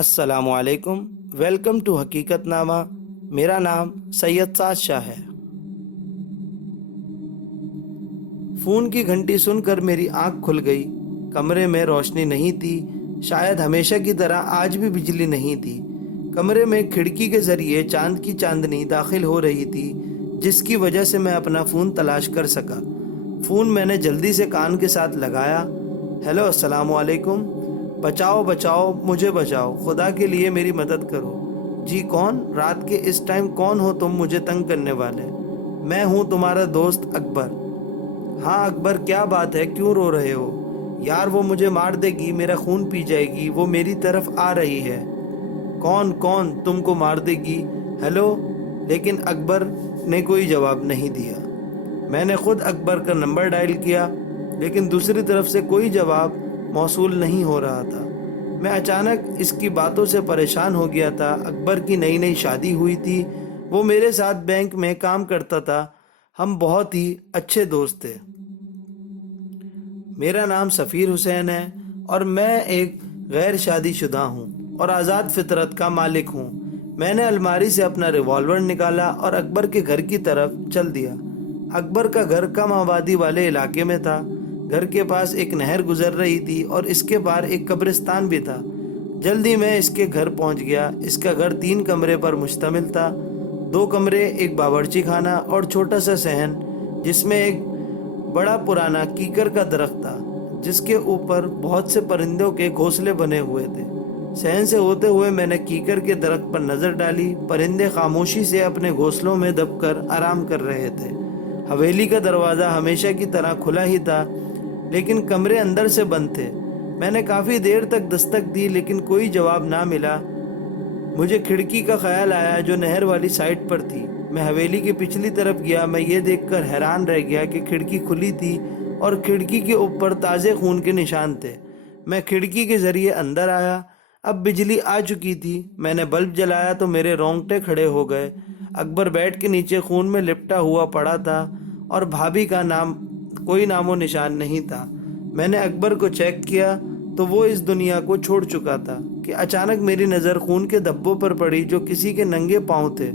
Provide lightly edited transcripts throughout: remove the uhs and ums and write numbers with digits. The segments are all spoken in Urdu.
السلام علیکم، ویلکم ٹو حقیقت نامہ۔ میرا نام سید سعد شاہ ہے۔ فون کی گھنٹی سن کر میری آنکھ کھل گئی۔ کمرے میں روشنی نہیں تھی، شاید ہمیشہ کی طرح آج بھی بجلی نہیں تھی۔ کمرے میں کھڑکی کے ذریعے چاند کی چاندنی داخل ہو رہی تھی، جس کی وجہ سے میں اپنا فون تلاش کر سکا۔ فون میں نے جلدی سے کان کے ساتھ لگایا۔ ہیلو، السلام علیکم۔ بچاؤ بچاؤ، مجھے بچاؤ، خدا کے لیے میری مدد کرو۔ جی کون؟ رات کے اس ٹائم کون ہو تم مجھے تنگ کرنے والے؟ میں ہوں تمہارا دوست اکبر۔ ہاں اکبر، کیا بات ہے، کیوں رو رہے ہو؟ یار وہ مجھے مار دے گی، میرا خون پی جائے گی، وہ میری طرف آ رہی ہے۔ کون تم کو مار دے گی؟ ہیلو؟ لیکن اکبر نے کوئی جواب نہیں دیا۔ میں نے خود اکبر کا نمبر ڈائل کیا، لیکن دوسری طرف سے کوئی جواب موصول نہیں ہو رہا تھا۔ میں اچانک اس کی باتوں سے پریشان ہو گیا تھا۔ اکبر کی نئی شادی ہوئی تھی، وہ میرے ساتھ بینک میں کام کرتا تھا، ہم بہت ہی اچھے دوست تھے۔ میرا نام سفیر حسین ہے اور میں ایک غیر شادی شدہ ہوں اور آزاد فطرت کا مالک ہوں۔ میں نے الماری سے اپنا ریوالور نکالا اور اکبر کے گھر کی طرف چل دیا۔ اکبر کا گھر کم آبادی والے علاقے میں تھا۔ گھر کے پاس ایک نہر گزر رہی تھی اور اس کے باہر ایک قبرستان بھی تھا۔ جلدی میں اس کے گھر پہنچ گیا۔ اس کا گھر 3 کمرے پر مشتمل تھا۔ 2 کمرے، ایک باورچی خانہ اور چھوٹا سا صحن، جس میں ایک بڑا پرانا کیکر کا درخت تھا، جس کے اوپر بہت سے پرندوں کے گھونسلے بنے ہوئے تھے۔ صحن سے ہوتے ہوئے میں نے کیکر کے درخت پر نظر ڈالی۔ پرندے خاموشی سے اپنے گھونسلوں میں دب کر آرام کر رہے تھے۔ حویلی کا دروازہ ہمیشہ کی طرح کھلا ہی تھا، لیکن کمرے اندر سے بند تھے۔ میں نے کافی دیر تک دستک دی، لیکن کوئی جواب نہ ملا۔ مجھے کھڑکی کا خیال آیا جو نہر والی سائٹ پر تھی۔ میں حویلی کی پچھلی طرف گیا۔ میں یہ دیکھ کر حیران رہ گیا کہ کھڑکی کھلی تھی اور کھڑکی کے اوپر تازے خون کے نشان تھے۔ میں کھڑکی کے ذریعے اندر آیا۔ اب بجلی آ چکی تھی۔ میں نے بلب جلایا تو میرے رونگٹے کھڑے ہو گئے۔ اکبر بیڈ کے نیچے خون میں لپٹا ہوا پڑا تھا اور بھابھی کا کوئی نام و نشان نہیں تھا۔ میں نے اکبر کو چیک کیا تو وہ اس دنیا کو چھوڑ چکا تھا کہ اچانک میری نظر خون کے دھبوں پر پڑی جو کسی کے ننگے پاؤں تھے،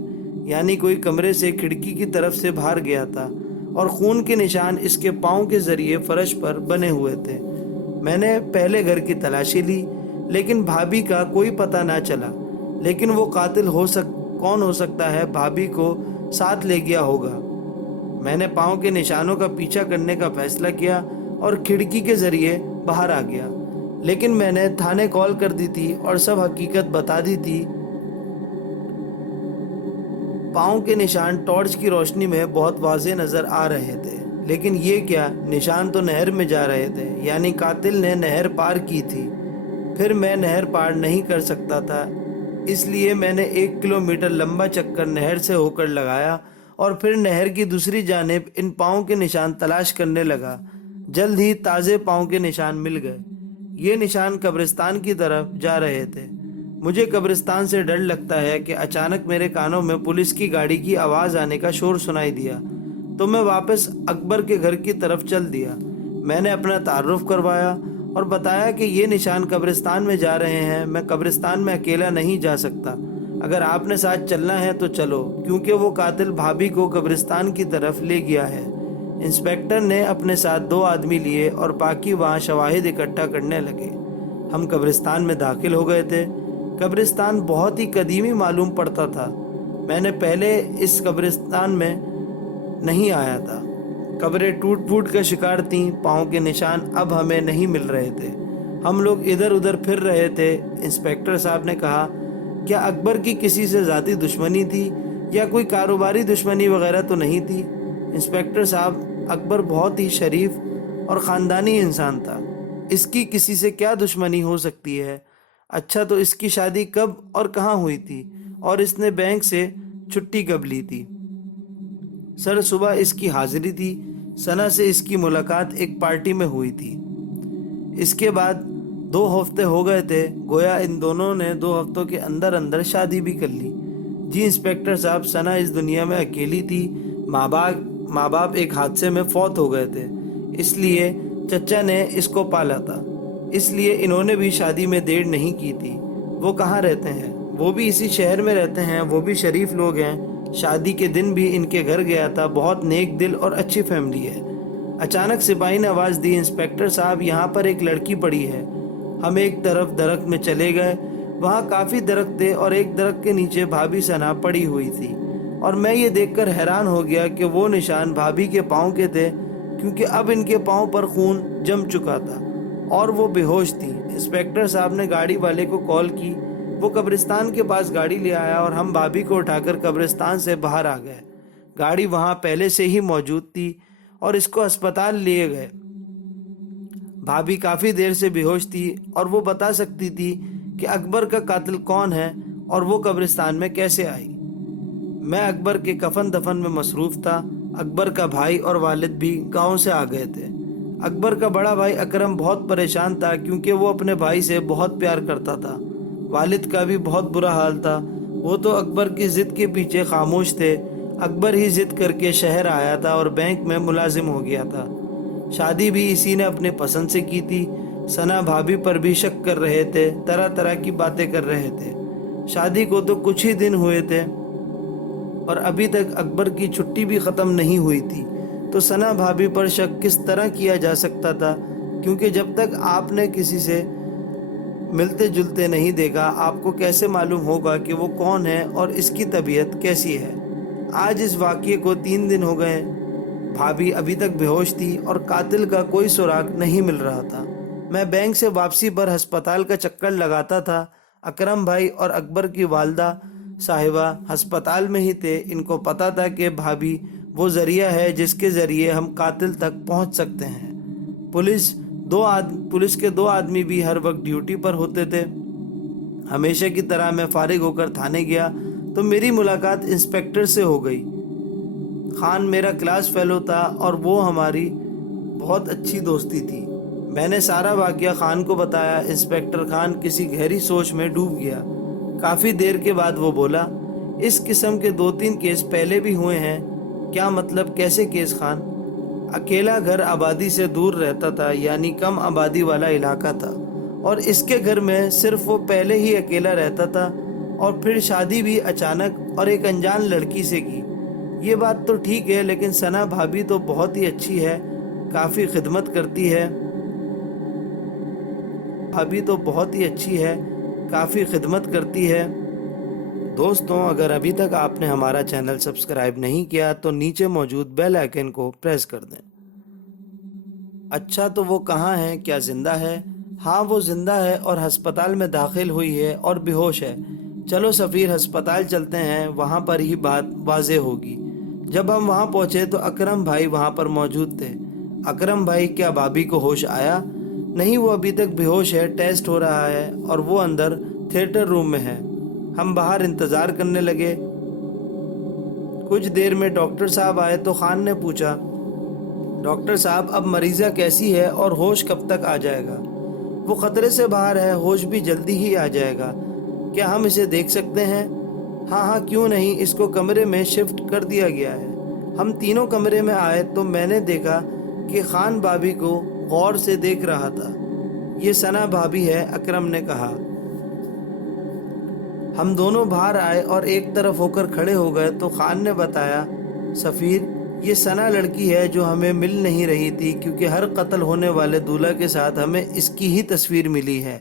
یعنی کوئی کمرے سے کھڑکی کی طرف سے باہر گیا تھا اور خون کے نشان اس کے پاؤں کے ذریعے فرش پر بنے ہوئے تھے۔ میں نے پہلے گھر کی تلاشی لی، لیکن بھابھی کا کوئی پتہ نہ چلا۔ لیکن وہ قاتل کون ہو سکتا ہے؟ بھابھی کو ساتھ لے گیا ہوگا۔ میں نے پاؤں کے نشانوں کا پیچھا کرنے کا فیصلہ کیا اور کھڑکی کے ذریعے باہر آ گیا، لیکن میں نے تھانے کال کر دی تھی اور سب حقیقت بتا دی تھی۔ پاؤں کے نشان ٹارچ کی روشنی میں بہت واضح نظر آ رہے تھے، لیکن یہ کیا؟ نشان تو نہر میں جا رہے تھے، یعنی قاتل نے نہر پار کی تھی۔ پھر میں نہر پار نہیں کر سکتا تھا، اس لیے میں نے 1 کلومیٹر لمبا چکر نہر سے ہو کر لگایا اور پھر نہر کی دوسری جانب ان پاؤں کے نشان تلاش کرنے لگا۔ جلد ہی تازے پاؤں کے نشان مل گئے۔ یہ نشان قبرستان کی طرف جا رہے تھے۔ مجھے قبرستان سے ڈر لگتا ہے کہ اچانک میرے کانوں میں پولیس کی گاڑی کی آواز آنے کا شور سنائی دیا، تو میں واپس اکبر کے گھر کی طرف چل دیا۔ میں نے اپنا تعارف کروایا اور بتایا کہ یہ نشان قبرستان میں جا رہے ہیں۔ میں قبرستان میں اکیلا نہیں جا سکتا، اگر آپ نے ساتھ چلنا ہے تو چلو، کیونکہ وہ قاتل بھابھی کو قبرستان کی طرف لے گیا ہے۔ انسپیکٹر نے اپنے ساتھ 2 آدمی لیے اور باقی وہاں شواہد اکٹھا کرنے لگے۔ ہم قبرستان میں داخل ہو گئے تھے۔ قبرستان بہت ہی قدیمی معلوم پڑتا تھا۔ میں نے پہلے اس قبرستان میں نہیں آیا تھا۔ قبریں ٹوٹ پھوٹ کا شکار تھیں۔ پاؤں کے نشان اب ہمیں نہیں مل رہے تھے۔ ہم لوگ ادھر ادھر پھر رہے تھے۔ انسپیکٹر صاحب نے کہا، کیا اکبر کی کسی سے ذاتی دشمنی تھی یا کوئی کاروباری دشمنی وغیرہ تو نہیں تھی؟ انسپیکٹر صاحب، اکبر بہت ہی شریف اور خاندانی انسان تھا، اس کی کسی سے کیا دشمنی ہو سکتی ہے؟ اچھا، تو اس کی شادی کب اور کہاں ہوئی تھی اور اس نے بینک سے چھٹی کب لی تھی؟ سر، صبح اس کی حاضری تھی۔ ثنا سے اس کی ملاقات ایک پارٹی میں ہوئی تھی۔ اس کے بعد 2 ہفتے ہو گئے تھے، گویا ان دونوں نے 2 ہفتوں کے اندر اندر شادی بھی کر لی۔ جی انسپیکٹر صاحب، ثنا اس دنیا میں اکیلی تھی۔ ماں باپ ایک حادثے میں فوت ہو گئے تھے، اس لیے چچا نے اس کو پالا تھا، اس لیے انہوں نے بھی شادی میں دیر نہیں کی تھی۔ وہ کہاں رہتے ہیں؟ وہ بھی اسی شہر میں رہتے ہیں، وہ بھی شریف لوگ ہیں، شادی کے دن بھی ان کے گھر گیا تھا، بہت نیک دل اور اچھی فیملی ہے۔ اچانک سپاہی نے آواز دی، انسپیکٹر صاحب یہاں پر ایک لڑکی پڑی ہے۔ ہم ایک طرف درخت میں چلے گئے، وہاں کافی درخت تھے اور ایک درخت کے نیچے بھابھی ثنا پڑی ہوئی تھی، اور میں یہ دیکھ کر حیران ہو گیا کہ وہ نشان بھابھی کے پاؤں کے تھے، کیونکہ اب ان کے پاؤں پر خون جم چکا تھا اور وہ بے ہوش تھی۔ انسپیکٹر صاحب نے گاڑی والے کو کال کی، وہ قبرستان کے پاس گاڑی لے آیا اور ہم بھابھی کو اٹھا کر قبرستان سے باہر آ گئے۔ گاڑی وہاں پہلے سے ہی موجود تھی اور اس کو اسپتال لیے گئے۔ بھابھی کافی دیر سے بے ہوش تھی اور وہ بتا سکتی تھی کہ اکبر کا قاتل کون ہے اور وہ قبرستان میں کیسے آئی۔ میں اکبر کے کفن دفن میں مصروف تھا۔ اکبر کا بھائی اور والد بھی گاؤں سے آ گئے تھے۔ اکبر کا بڑا بھائی اکرم بہت پریشان تھا کیونکہ وہ اپنے بھائی سے بہت پیار کرتا تھا۔ والد کا بھی بہت برا حال تھا، وہ تو اکبر کی ضد کے پیچھے خاموش تھے۔ اکبر ہی ضد کر کے شہر آیا تھا اور بینک میں ملازم ہو گیا تھا۔ شادی بھی اسی نے اپنے پسند سے کی تھی۔ ثنا بھابھی پر بھی شک کر رہے تھے، طرح طرح کی باتیں کر رہے تھے۔ شادی کو تو کچھ ہی دن ہوئے تھے اور ابھی تک اکبر کی چھٹی بھی ختم نہیں ہوئی تھی، تو ثنا بھابھی پر شک کس طرح کیا جا سکتا تھا؟ کیونکہ جب تک آپ نے کسی سے ملتے جلتے نہیں دیکھا، آپ کو کیسے معلوم ہوگا کہ وہ کون ہے اور اس کی طبیعت کیسی ہے؟ آج اس واقعے کو 3 دن ہو گئے۔ بھابھی ابھی تک بے ہوش تھی اور قاتل کا کوئی سراغ نہیں مل رہا تھا۔ میں بینک سے واپسی پر ہسپتال کا چکر لگاتا تھا۔ اکرم بھائی اور اکبر کی والدہ صاحبہ ہسپتال میں ہی تھے۔ ان کو پتا تھا کہ بھابھی وہ ذریعہ ہے جس کے ذریعے ہم قاتل تک پہنچ سکتے ہیں۔ پولیس کے 2 آدمی بھی ہر وقت ڈیوٹی پر ہوتے تھے۔ ہمیشہ کی طرح میں فارغ ہو کر تھانے گیا تو میری ملاقات انسپیکٹر سے ہو گئی۔ خان میرا کلاس فیلو تھا اور وہ ہماری بہت اچھی دوستی تھی۔ میں نے سارا واقعہ خان کو بتایا۔ انسپیکٹر خان کسی گہری سوچ میں ڈوب گیا۔ کافی دیر کے بعد وہ بولا، اس قسم کے 2-3 کیس پہلے بھی ہوئے ہیں۔ کیا مطلب؟ کیسے کیس خان؟ اکیلا گھر آبادی سے دور رہتا تھا، یعنی کم آبادی والا علاقہ تھا، اور اس کے گھر میں صرف وہ پہلے ہی اکیلا رہتا تھا اور پھر شادی بھی اچانک اور ایک انجان لڑکی سے کی۔ یہ بات تو ٹھیک ہے، لیکن ثنا بھابھی تو بہت ہی اچھی ہے، کافی خدمت کرتی ہے۔ دوستوں، اگر ابھی تک آپ نے ہمارا چینل سبسکرائب نہیں کیا تو نیچے موجود بیل آئیکن کو پریس کر دیں۔ اچھا، تو وہ کہاں ہے؟ کیا زندہ ہے؟ ہاں، وہ زندہ ہے اور ہسپتال میں داخل ہوئی ہے اور بے ہوش ہے۔ چلو سفیر، ہسپتال چلتے ہیں، وہاں پر ہی بات واضح ہوگی۔ جب ہم وہاں پہنچے تو اکرم بھائی وہاں پر موجود تھے۔ اکرم بھائی، کیا بھابھی کو ہوش آیا؟ نہیں، وہ ابھی تک بے ہوش ہے، ٹیسٹ ہو رہا ہے اور وہ اندر تھیٹر روم میں ہے۔ ہم باہر انتظار کرنے لگے۔ کچھ دیر میں ڈاکٹر صاحب آئے تو خان نے پوچھا، ڈاکٹر صاحب اب مریضہ کیسی ہے اور ہوش کب تک آ جائے گا؟ وہ خطرے سے باہر ہے، ہوش بھی جلدی ہی آ جائے گا۔ کیا ہم اسے دیکھ سکتے ہیں؟ ہاں، کیوں نہیں، اس کو کمرے میں شفٹ کر دیا گیا ہے۔ ہم تینوں کمرے میں آئے تو میں نے دیکھا کہ خان بھابھی کو غور سے دیکھ رہا تھا۔ یہ ثنا بھابھی ہے، اکرم نے کہا۔ ہم دونوں باہر آئے اور ایک طرف ہو کر کھڑے ہو گئے تو خان نے بتایا، سفیر، یہ ثنا لڑکی ہے جو ہمیں مل نہیں رہی تھی، کیونکہ ہر قتل ہونے والے دولہا کے ساتھ ہمیں اس کی ہی تصویر ملی ہے،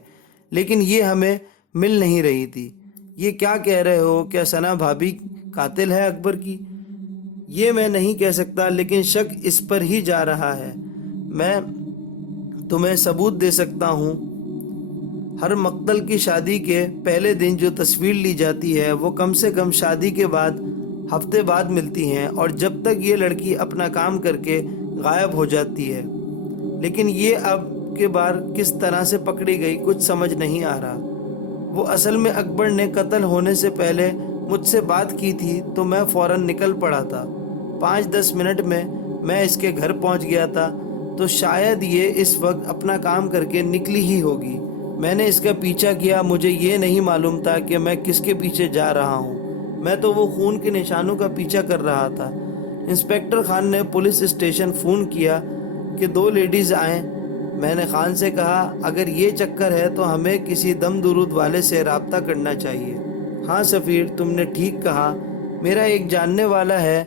لیکن یہ ہمیں مل نہیں رہی تھی۔ یہ کیا کہہ رہے ہو؟ کیا ثنا بھابھی قاتل ہے اکبر کی؟ یہ میں نہیں کہہ سکتا، لیکن شک اس پر ہی جا رہا ہے۔ میں تمہیں ثبوت دے سکتا ہوں۔ ہر مقتل کی شادی کے پہلے دن جو تصویر لی جاتی ہے وہ کم سے کم شادی کے بعد ہفتے بعد ملتی ہیں، اور جب تک یہ لڑکی اپنا کام کر کے غائب ہو جاتی ہے۔ لیکن یہ اب کے بار کس طرح سے پکڑی گئی کچھ سمجھ نہیں آ رہا۔ وہ اصل میں اکبر نے قتل ہونے سے پہلے مجھ سے بات کی تھی تو میں فوراً نکل پڑا تھا۔ 5-10 منٹ میں اس کے گھر پہنچ گیا تھا، تو شاید یہ اس وقت اپنا کام کر کے نکلی ہی ہوگی۔ میں نے اس کا پیچھا کیا، مجھے یہ نہیں معلوم تھا کہ میں کس کے پیچھے جا رہا ہوں، میں تو وہ خون کے نشانوں کا پیچھا کر رہا تھا۔ انسپیکٹر خان نے پولیس اسٹیشن فون کیا کہ 2 لیڈیز آئیں۔ میں نے خان سے کہا اگر یہ چکر ہے تو ہمیں کسی دم درود والے سے رابطہ کرنا چاہیے۔ ہاں سفیر، تم نے ٹھیک کہا، میرا ایک جاننے والا ہے